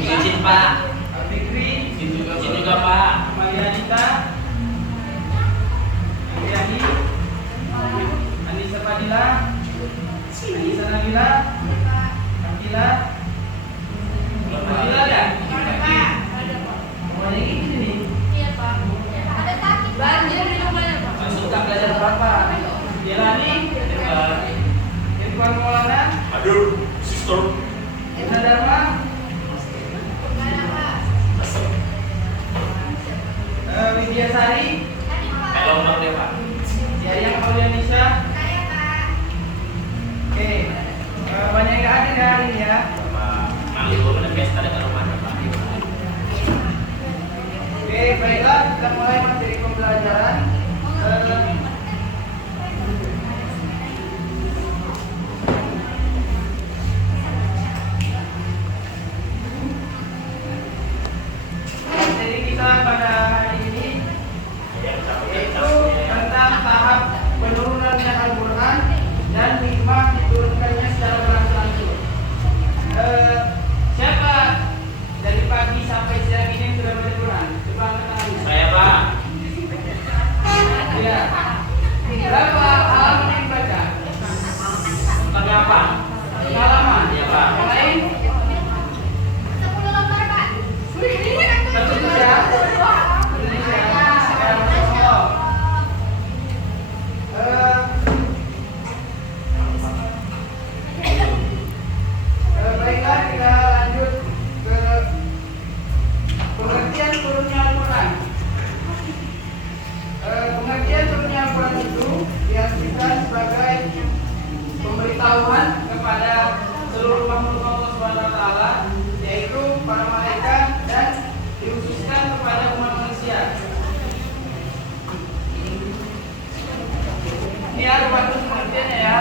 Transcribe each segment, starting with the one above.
Izin Pak. Fikri, izin juga Pak. Marianita, Andriani, Anissa Fadila, Anissa Nabila, Akila, Nabila ya? Semuanya ini sini. Iya Pak. Ada sakit. Banjir di rumahnya Pak. Suka belajar berapa? Jelani, Irfan Maulana, Aduh, sister. Inna Dharma, Widya Sari, Nomor deh Pak. Yayang Aulianisa. Oke, banyak yang hadir ya hari ini ya. Nanti gua ada pesta dekat rumah Pak. Oke, baiklah kita mulai materi pembelajaran. Materi kita pada hari ini yaitu tentang tahap penurunannya Al-Quran dan hikmah diturunkannya secara berangsur-angsur. Siapa dari pagi sampai siang ini yang sudah baca Quran? Coba angkat tangannya. Saya Pak. Ya. Berapa halaman yang dibaca? Pakai apa? Halaman. Iya Pak. Yang lain? 10 lembar Pak. Satu Indonesia. Indonesia. Ya, Masya Allah. Baiklah kita lanjut ke pengertian turunnya Al-Quran. Pengertian turunnya Al-Quran itu diartikan sebagai pemberitahuan kepada seluruh makhluk Allah Subhanahu wa taala, yaitu para malaikat, dan dikhususkan kepada umat manusia. Ini harus bagus pengertiannya ya.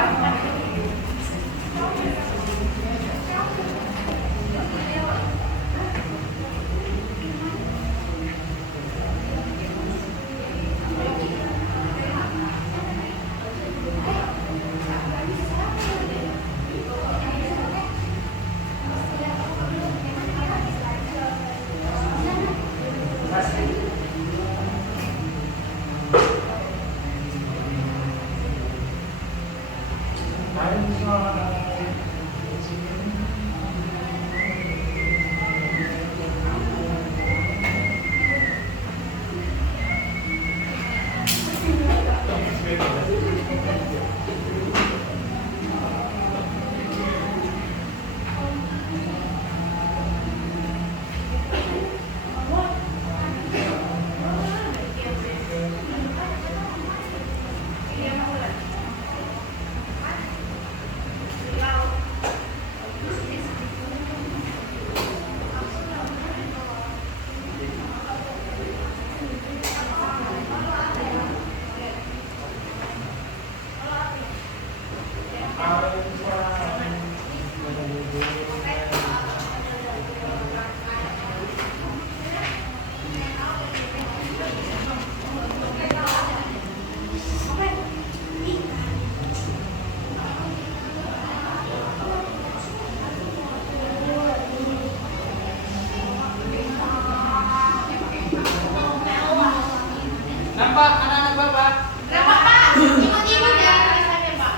Nampak anak-anak Bapak? Berapa Pak? Imut-imut ya tulisannya Pak.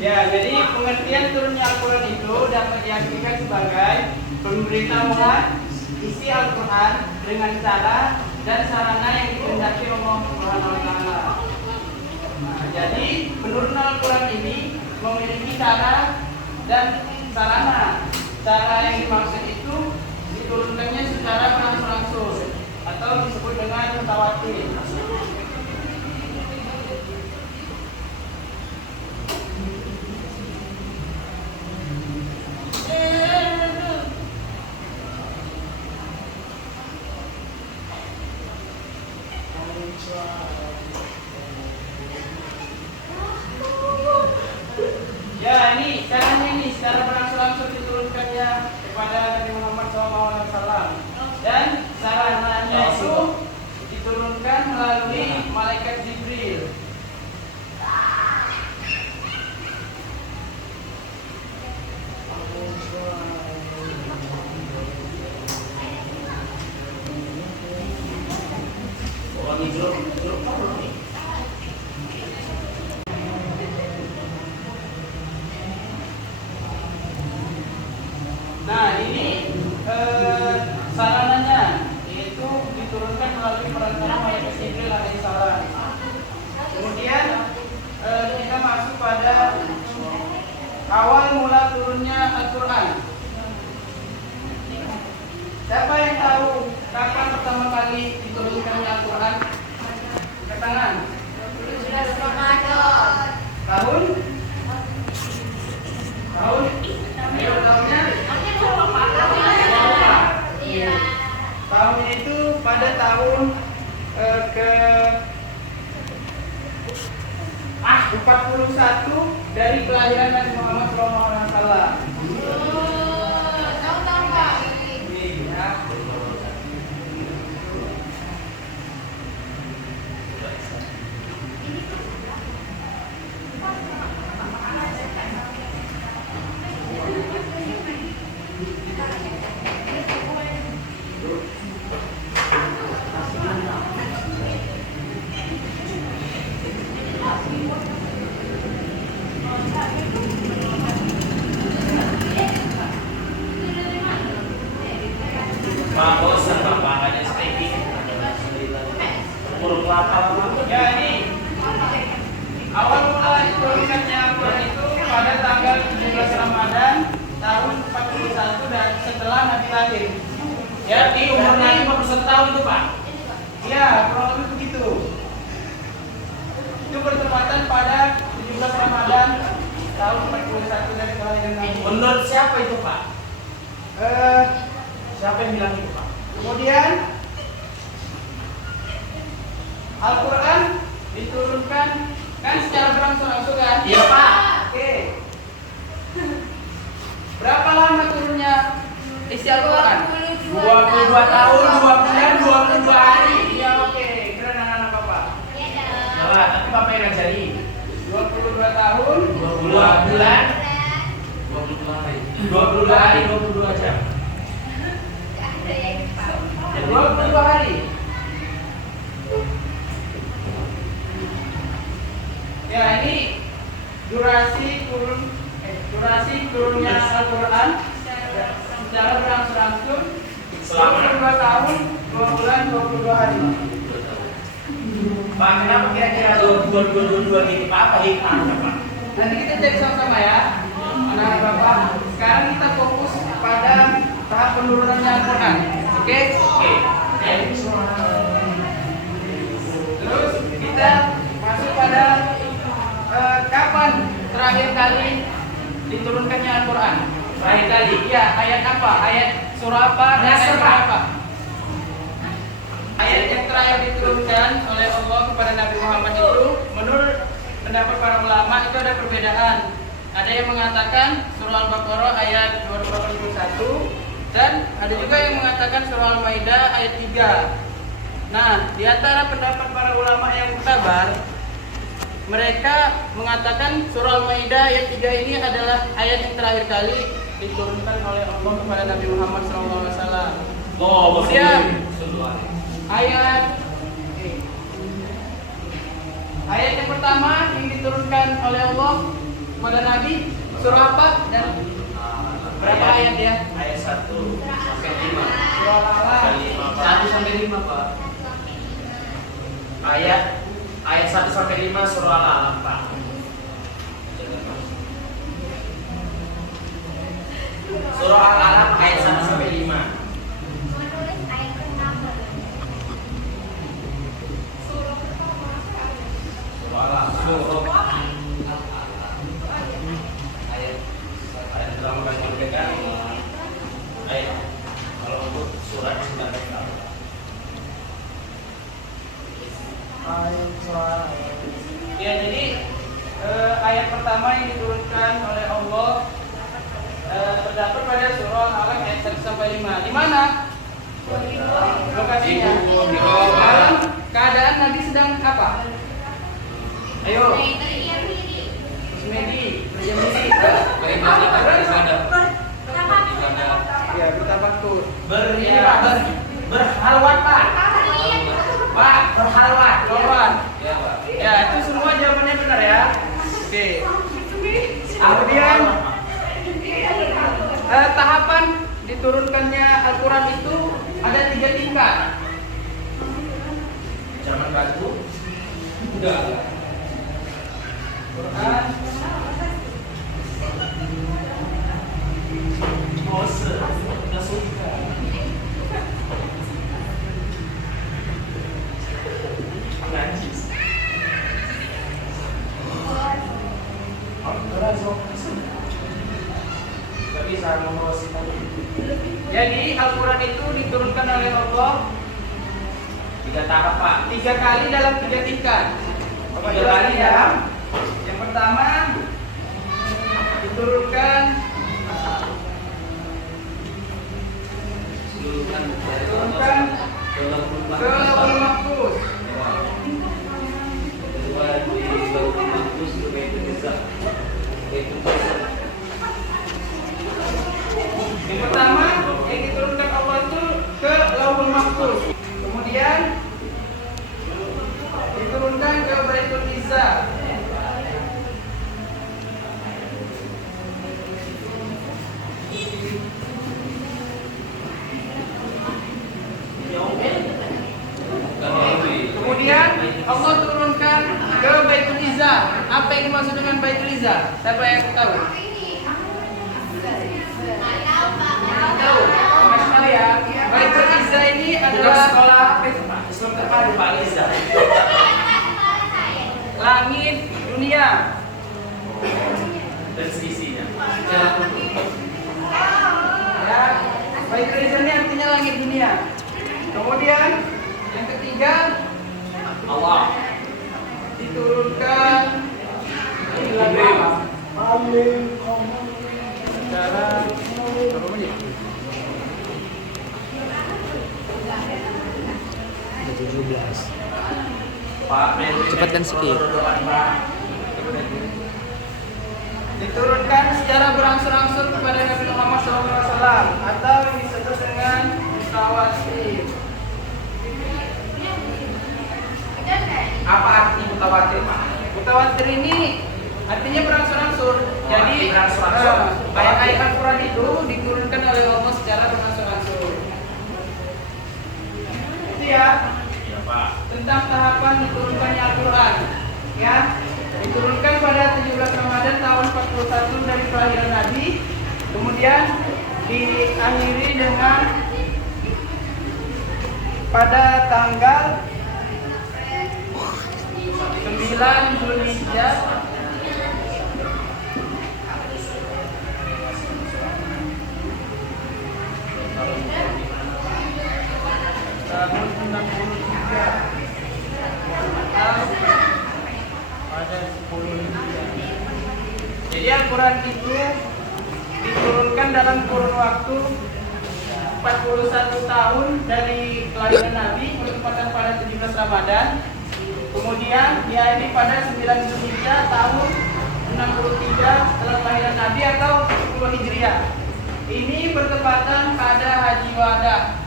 Ya, jadi pengertian turunnya Al-Quran itu dapat diartikan sebagai pemberitahuan isi Al-Quran dengan cara dan sarana yang dikehendaki Allah Subhanahu wa taala. Nah, jadi penurunan Al-Quran ini memiliki cara dan sarana. Cara yang dimaksud itu diturunkannya secara berangsur-angsur atau disebut dengan mutawatir. Ya, ini caranya nih secara berangsur-angsur diturunkannya kepada Nabi Muhammad SAW. Dan sarananya itu diturunkan melalui malaikat Jibril. Oh, ini jeruk apa nih? Nah, ini sarananya yaitu diturunkan melalui perantara malaikat Jibril alaihissalam. Kemudian kita masuk pada awal mula turunnya Al-Quran. Siapa yang tahu kapan pertama kali diturunkannya Al-Quran? Angkat tangan. Tahun? Tahun? Ayo tahunnya? Tahunnya itu pada tahun ke 41 dari kelahiran Nabi Muhammad SAW. Bagus, Bapak hanya steaking. Huruf lama. Ya, ini awal mula diturunkannya Al-Quran itu pada tanggal 17 Ramadan tahun 41 dan setelah Nabi lahir. Ya, di umurnya 51 tahun itu, Pak. Ya, kurang lebih begitu. Itu bertepatan pada 17 Ramadan tahun 41 dari kelahiran Nabi. Menurut siapa itu, Pak? Siapa yang bilang itu, Pak? Kemudian Al-Quran diturunkan kan secara berangsur-angsur kan? Iya, Pak. Oke. Berapa lama turunnya isi Al-Quran? 22 tahun, 2 bulan, 22 hari. Iya, oke. Keren anak-anak Bapak. Nah, tapi Bapak yang ngajari. 22 tahun, 2 bulan, 22 hari. 22 hari, 22 jam. 22 hari. Ya, ini durasi turunnya Al-Quran secara berangsur-angsur Selama 22 tahun, 2 bulan, 22 hari. Pak, kenapa kira-kira 22 gini, Pak? Apa hikmahnya, Pak? Nanti kita cek sama-sama ya. Nah, Bapak, sekarang kita fokus pada tahap penurunannya Al-Quran. Oke? Oke. Terus kita masuk pada kapan terakhir kali diturunkannya Al-Quran? Terakhir kali. Iya, ayat apa? Ayat surah apa? Dan ayat surah apa? Ayat yang terakhir diturunkan oleh Allah kepada Nabi Muhammad itu, menurut pendapat para ulama itu ada perbedaan. Ada yang mengatakan surah Al-Baqarah ayat 281 dan ada juga yang mengatakan surah Al-Maidah ayat 3. Nah, di antara pendapat para ulama yang muktabar, mereka mengatakan surah Al-Maidah ayat 3 ini adalah ayat yang terakhir kali diturunkan oleh Allah kepada Nabi Muhammad SAW. Oh, Kemudian Maksudnya. ayat yang pertama yang diturunkan oleh Allah kepada Nabi surah apa dan berapa ayat ya? Ayat 1 sampai 5. Surah Al-Alaq. 1 sampai 5, Pak. Ayat 1 sampai 5 surah Al-Alaq, Pak. Surah Al-Alaq ayat 1 sampai 5. dalam bahasa mereka kalau untuk surat sudah mereka. Ya, jadi ayat pertama yang diturunkan oleh Allah terdapat pada surah Al-Alaq ayat 1 sampai 5. Di mana lokasinya? Dalam keadaan Nabi sedang apa? Ayo. Semedi, berjemur. Ya, bertafakur. Berhalwat, Pak. Pak, berhalwat. Ya, itu semua jawabannya benar ya. Oke. Kemudian tahapan diturunkannya Al-Quran itu ada 3 tingkat. Zaman batu. Udah. Quran Mose, Nasuka. Najis. Jadi Al-Quran itu diturunkan oleh Allah 3 tahap, Pak. 3 kali dalam 3 tingkat. 3 kali dalam. Yang pertama diturunkan ke Lauhul Mahfuz. Yang pertama yang diturunkan Allah itu ke Lauhul Mahfuz. Kemudian diturunkan ke Baitul Izzah. Kemudian Allah turunkan ke Baitul Izzah. Apa yang dimaksud dengan Baitul Izzah? Siapa yang tahu? Tahu? Mas ya. Baitul Izzah ini adalah Sekolah apa itu, Pak? Islam terpadu, Pak Iza. langit dunia. Dan seisinya. Ya, Baitul Izzah ini artinya langit dunia. Kemudian yang ketiga Allah. diturunkan secara Pak Menteri. Cepatkan sikit. diturunkan secara berangsur-angsur kepada Nabi Muhammad SAW atau yang disebut dengan mutawatir. Apa arti mutawatir, Pak? Mutawatir ini artinya berangsur-angsur. Jadi berangsur-angsur. ayat-ayat Al-Quran itu diturunkan oleh Allah secara berangsur-angsur. Itu ya Iya, Pak. tentang tahapan diturunkannya Al-Quran. Ya, diturunkan pada 17 Ramadan tahun 41 dari kelahiran Nabi. Kemudian diakhiri dengan pada tanggal 9 Zulhijjah tahun 63 atau pada 10 Hijriah. Jadi Al-Quran itu diturunkan dalam kurun waktu 41 tahun dari kelahiran Nabi bertepatan pada 17 Ramadan. Kemudian diakhiri pada 9 Zulhijjah tahun 63 setelah kelahiran Nabi atau 10 Hijriah. Ini bertepatan pada Haji Wada.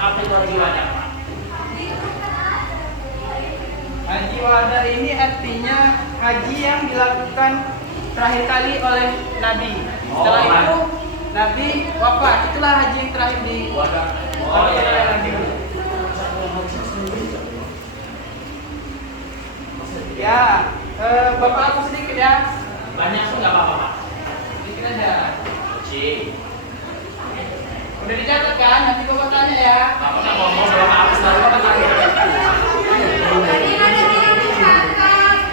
Apa itu Haji Wada, Pak? Haji Wada ini artinya haji yang dilakukan terakhir kali oleh Nabi. Setelah itu Nabi wafat. Itulah haji yang terakhir di Wada. oleh Nabi. Ya, Bapak aku sedikit ya. Banyak pun nggak apa-apa, Pak. Sedikit aja. Cik. Udah dicatat kan? Nanti Bapak tanya ya. Bapak nggak ngomong sama Pak Agus, lalu Bapak tanya. Tadi ada di belakang.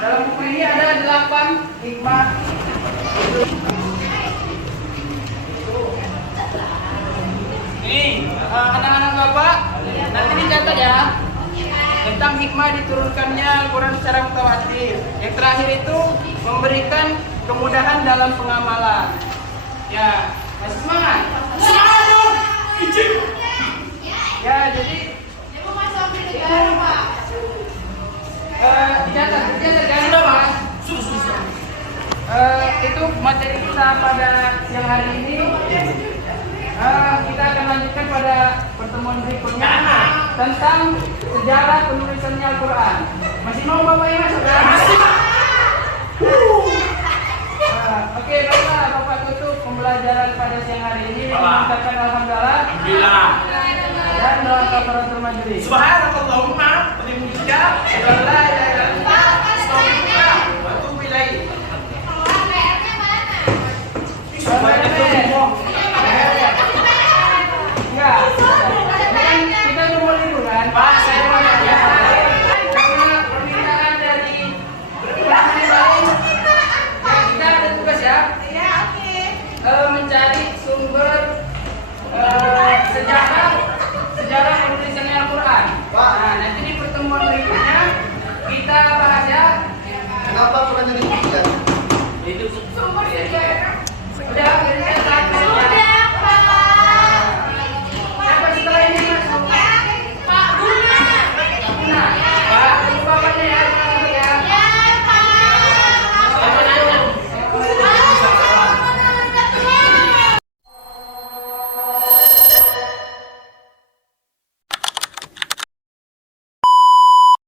Dalam buku ini ada 8 hikmah. Nih, anak-anak Bapak, nanti dicatat ya. Tentang hikmah diturunkannya Al-Quran secara mutawatir. Yang terakhir itu memberikan kemudahan dalam pengamalan. Ya, masih semangat? Semangat dong! Ya, jadi dicatat jangan lupa. Itu materi kita pada siang hari ini. Kita akan lanjutkan pada pertemuan berikutnya tentang sejarah penulisannya Al-Quran. Masih mau Bapak ya? Masih. Oke, baiklah Bapak tutup pembelajaran pada siang hari ini dengan mengucapkan alhamdulillah. Alhamdulillah. Dan doa kafaratul majelis. Subhanallahumma wa bihamdika asyhadu an la ilaha illa anta astaghfiruka wa atubu ilaik. Enggak. Kita udah mau liburan. Pak, saya mau nanya. Karena permintaan dari teman-teman lain, kita ada tugas ya. Mencari sumber sejarah penulisannya Al-Quran. Nah, nanti di pertemuan berikutnya kita bahas ya. Kenapa Quran jadi